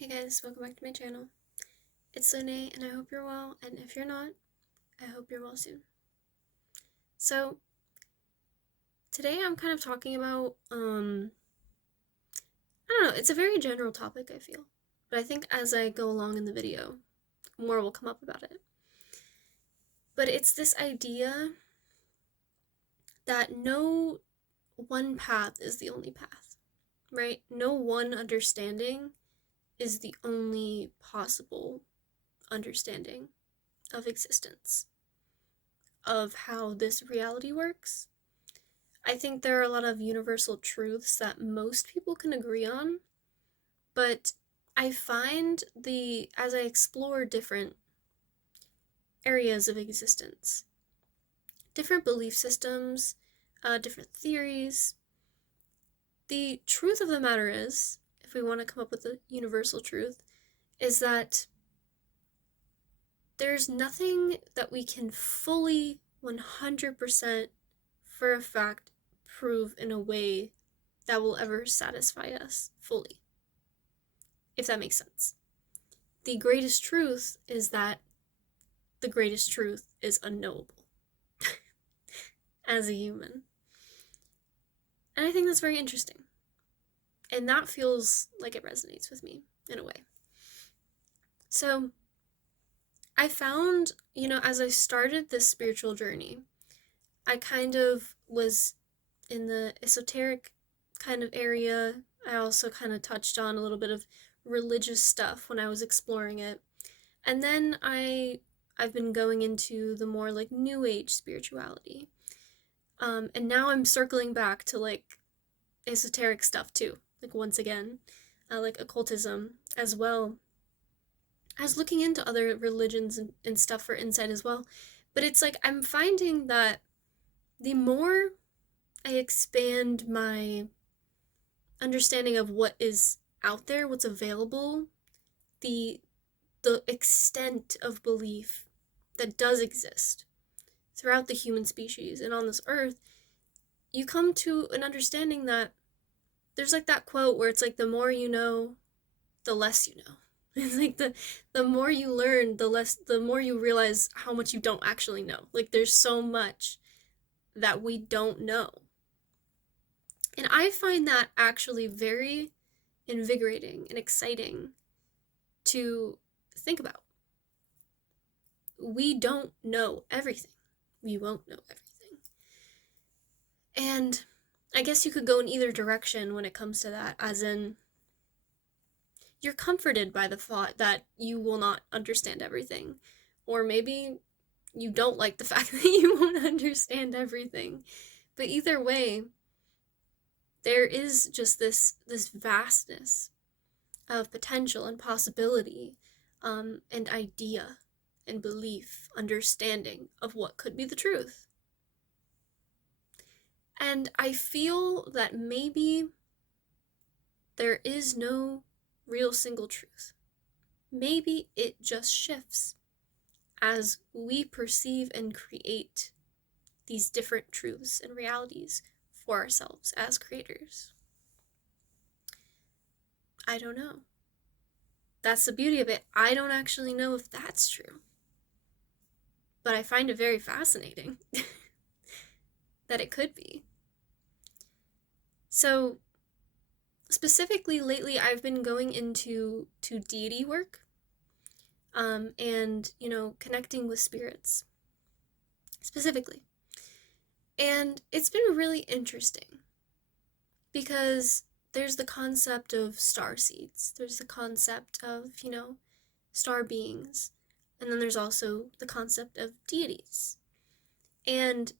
Hey guys, welcome back to my channel. It's Lene, and I hope you're well, and if you're not, I hope you're well soon. So, today I'm kind of talking about, I don't know, it's a very general topic, I feel. But I think as I go along in the video, more will come up about it. But it's this idea that no one path is the only path, right? No one understanding is the only possible understanding of existence, of how this reality works. I think there are a lot of universal truths that most people can agree on, but I find as I explore different areas of existence, different belief systems, different theories, the truth of the matter is, if we want to come up with a universal truth, is that there's nothing that we can fully 100% for a fact prove in a way that will ever satisfy us fully, if that makes sense. The greatest truth is that the greatest truth is unknowable as a human. And I think that's very interesting. And that feels like it resonates with me in a way. So I found, as I started this spiritual journey, I kind of was in the esoteric kind of area. I also kind of touched on a little bit of religious stuff when I was exploring it. And then I've been going into the more like new age spirituality. And now I'm circling back to like esoteric stuff too. Like once again, like occultism, as well as looking into other religions and stuff for insight as well. But it's like I'm finding that the more I expand my understanding of what is out there, what's available, the extent of belief that does exist throughout the human species and on this earth, you come to an understanding that there's like that quote where it's like the more you know, the less you know. It's like the more you learn, the more you realize how much you don't actually know. Like there's so much that we don't know. And I find that actually very invigorating and exciting to think about. We don't know everything. We won't know everything. And I guess you could go in either direction when it comes to that, as in, you're comforted by the thought that you will not understand everything. Or maybe you don't like the fact that you won't understand everything. But either way, there is just this vastness of potential and possibility, and idea and belief, understanding of what could be the truth. And I feel that maybe there is no real single truth. Maybe it just shifts as we perceive and create these different truths and realities for ourselves as creators. I don't know. That's the beauty of it. I don't actually know if that's true. But I find it very fascinating that it could be. So, specifically lately, I've been going into deity work, and connecting with spirits specifically. And it's been really interesting because there's the concept of star seeds, there's the concept of star beings, and then there's also the concept of deities. And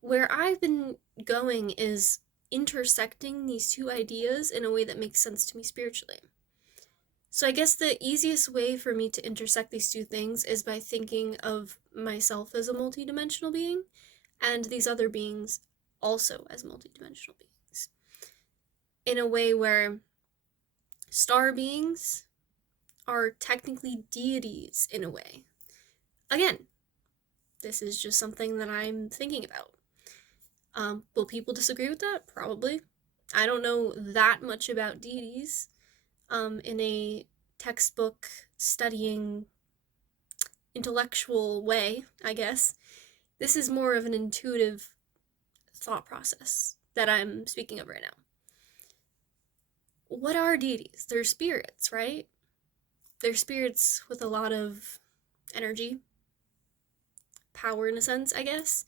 where I've been going is intersecting these two ideas in a way that makes sense to me spiritually. So I guess the easiest way for me to intersect these two things is by thinking of myself as a multidimensional being, and these other beings also as multidimensional beings. In a way where star beings are technically deities in a way. Again, this is just something that I'm thinking about. Will people disagree with that? Probably. I don't know that much about deities. in a textbook studying intellectual way, I guess. This is more of an intuitive thought process that I'm speaking of right now. What are deities? They're spirits, right? They're spirits with a lot of energy, power in a sense, I guess.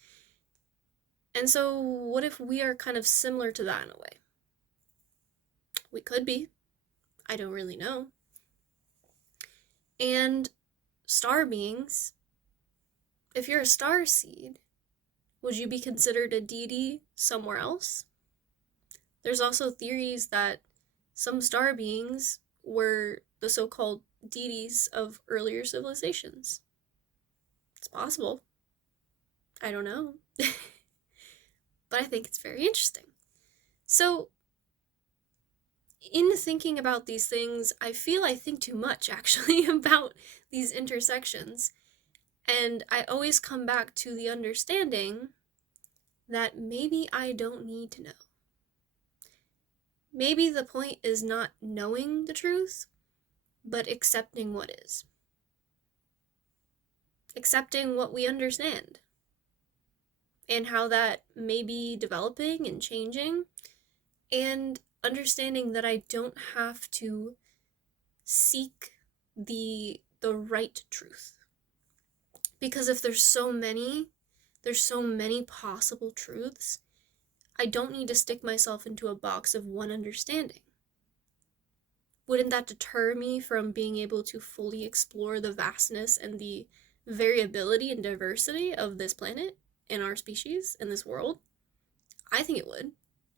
And so, what if we are kind of similar to that in a way? We could be. I don't really know. And star beings, if you're a star seed, would you be considered a deity somewhere else? There's also theories that some star beings were the so-called deities of earlier civilizations. It's possible. I don't know. But I think it's very interesting. So, in thinking about these things, I feel I think too much, actually, about these intersections. And I always come back to the understanding that maybe I don't need to know. Maybe the point is not knowing the truth, but accepting what is. Accepting what we understand. And how that may be developing and changing. And understanding that I don't have to seek the right truth. Because if there's so many possible truths, I don't need to stick myself into a box of one understanding. Wouldn't that deter me from being able to fully explore the vastness and the variability and diversity of this planet and our species and this world? I think it would.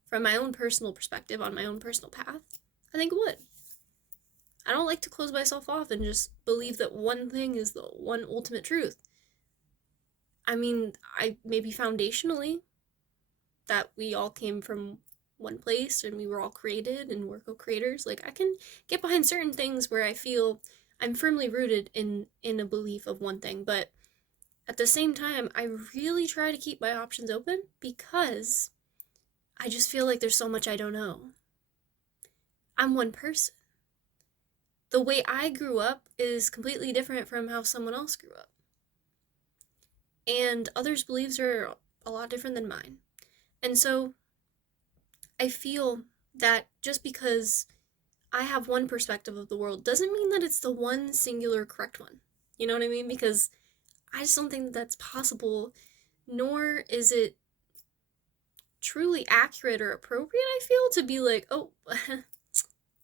From my own personal perspective, on my own personal path, I think it would. I don't like to close myself off and just believe that one thing is the one ultimate truth. I mean, maybe foundationally, that we all came from one place and we were all created and we're co-creators. Like, I can get behind certain things where I feel I'm firmly rooted in a belief of one thing, but at the same time, I really try to keep my options open because I just feel like there's so much I don't know. I'm one person. The way I grew up is completely different from how someone else grew up. And others' beliefs are a lot different than mine. And so I feel that just because I have one perspective of the world doesn't mean that it's the one singular correct one. You know what I mean? Because I just don't think that's possible, nor is it truly accurate or appropriate, I feel, to be like, oh,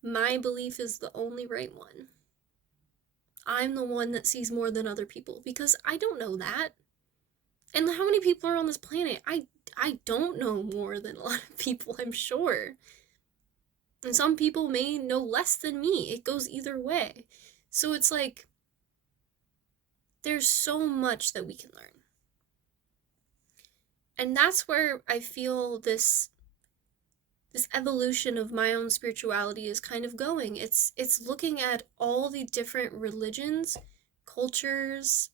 my belief is the only right one. I'm the one that sees more than other people, because I don't know that. And how many people are on this planet? I don't know more than a lot of people, I'm sure. And some people may know less than me. It goes either way. So it's like, there's so much that we can learn. And that's where I feel this evolution of my own spirituality is kind of going. It's looking at all the different religions, cultures,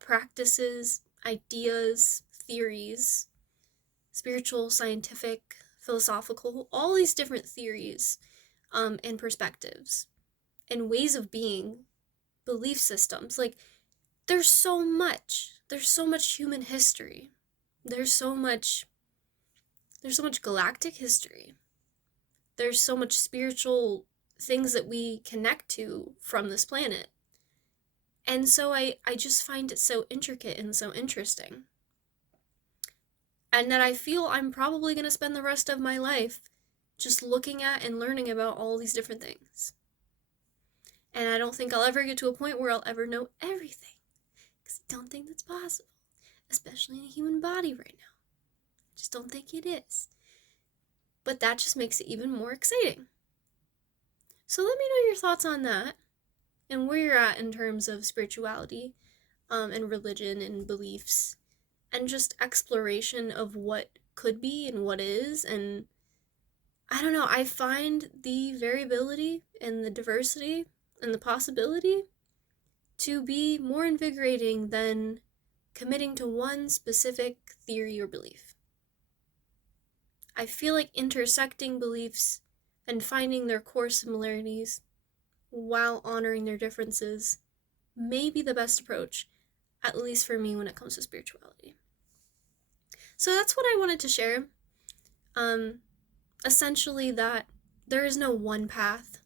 practices, ideas, theories, spiritual, scientific, philosophical, all these different theories and perspectives and ways of being, belief systems. Like, there's so much human history. There's so much galactic history. There's so much spiritual things that we connect to from this planet. And so I just find it so intricate and so interesting. And that I feel I'm probably going to spend the rest of my life just looking at and learning about all these different things. And I don't think I'll ever get to a point where I'll ever know everything. Because I don't think that's possible. Especially in a human body right now. I just don't think it is. But that just makes it even more exciting. So let me know your thoughts on that. And where you're at in terms of spirituality, and religion and beliefs. And just exploration of what could be and what is. And I don't know, I find the variability and the diversity and the possibility to be more invigorating than committing to one specific theory or belief. I feel like intersecting beliefs and finding their core similarities while honoring their differences may be the best approach, at least for me when it comes to spirituality. So that's what I wanted to share. Essentially, that there is no one path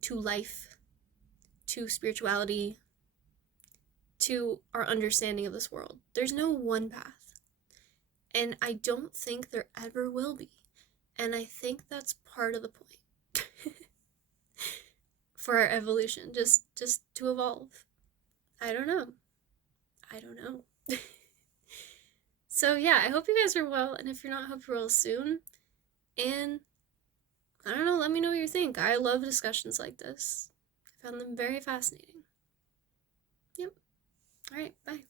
to life, to spirituality, to our understanding of this world. There's no one path. And I don't think there ever will be. And I think that's part of the point for our evolution, just to evolve. I don't know. So yeah, I hope you guys are well, and if you're not, I hope you're well soon. And I don't know, let me know what you think. I love discussions like this. I found them very fascinating. Yep. All right, bye.